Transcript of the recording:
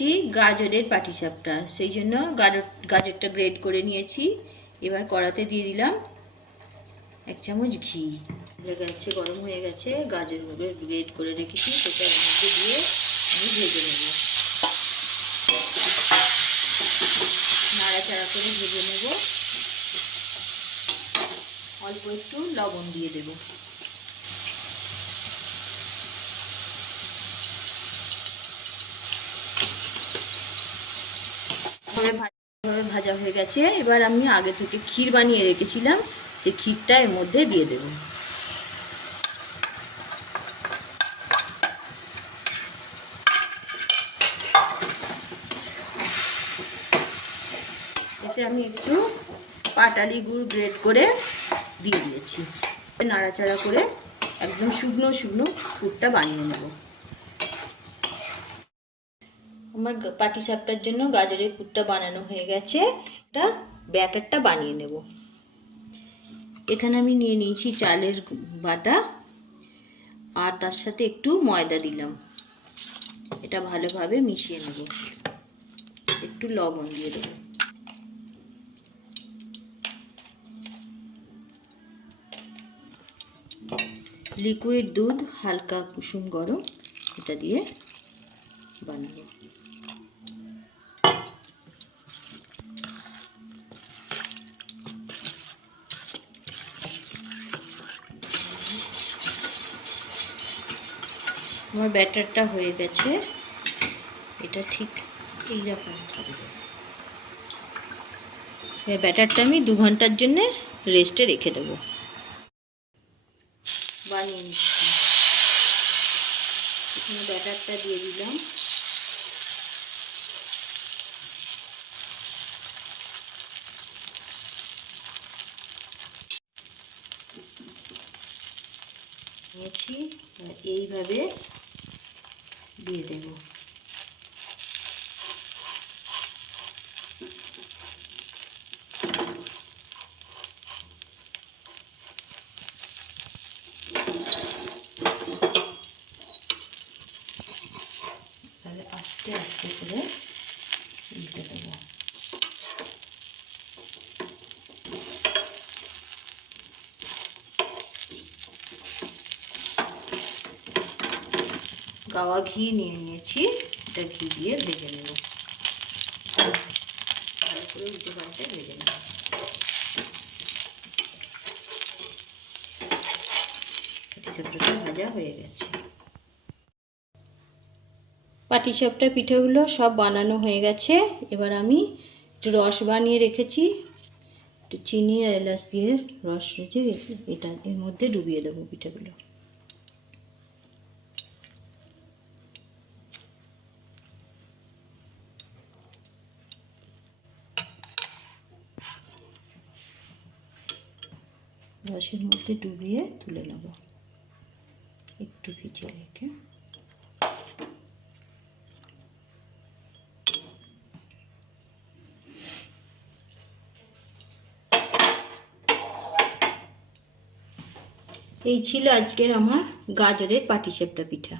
বানিয়েছি গাজরের পাটিসাপটা, সেই জন্য গাজরটা গ্রেট করে নিয়েছি। এবার কড়াতে দিয়ে দিলাম 1 চামচ ঘি। গেছে গরম হয়ে গেছে, গাজরগুলো গ্রেট করে রেখেছি সেটা এর মধ্যে দিয়ে আমি ভেজে নেব। নাড়াচাড়া করে ভেজে নেব। অল্প একটু লবণ দিয়ে দেব। ভাজা হয়ে গেছে। এবার আমি আগে থেকে ক্ষীর বানিয়ে রেখেছিলাম, সেই ক্ষীরটা এর মধ্যে দিয়ে দেব। এতে আমি একটু পাটালি গুড় গ্রেট করে দিয়ে দিয়েছি। নাড়াচাড়া করে একদম শুকনো শুকনো পুরটা বানিয়ে নেব। আমার পাটিসাপটার জন্য গাজরের পুরটা বানানো হয়ে গেছে। এটা ব্যাটারটা বানিয়ে নেব। এখানে আমি নিয়ে নিয়েছি চালের বাটা, আর তার সাথে একটু ময়দা দিলাম। এটা ভালোভাবে মিশিয়ে নেব। একটু লবণ দিয়ে দেব। লিকুইড দুধ হালকা কুসুম গরম, এটা দিয়ে বানাবো। আমার ব্যাটারটা হয়ে গেছে। এটা ঠিক এইরকম থাকবে। ব্যাটারটা আমি 2 ঘন্টার জন্য রেস্টে রেখে দেবো। বানিয়ে নিচ্ছি। এখানে ব্যাটারটা দিয়ে দিলাম। নিয়েছি, এইভাবে দিয়ে দেব। আস্তে আস্তে করে উল্টে দেব। গাওয়া ঘি নিয়ে নিয়েছি, এটা ঘি দিয়ে ভেজে নেব। ভালো করে উল্টে পাল্টে ভেজে নেব। পাটিসাপটা ভাজা হয়ে গেছে। পাটিসাপটা পিঠেগুলো সব বানানো হয়ে গেছে। এবার আমি একটু রস বানিয়ে রেখেছি, একটু চিনি আর এলাচ দিয়ে রস রয়েছে, এটা এর মধ্যে ডুবিয়ে দেবো পিঠেগুলো। রসের মধ্যে ডুবিয়ে তুলে নেব, একটু ভিজিয়ে রেখে। এই ছিল আজকের আমার গাজরের পাটিসাপটা পিঠা।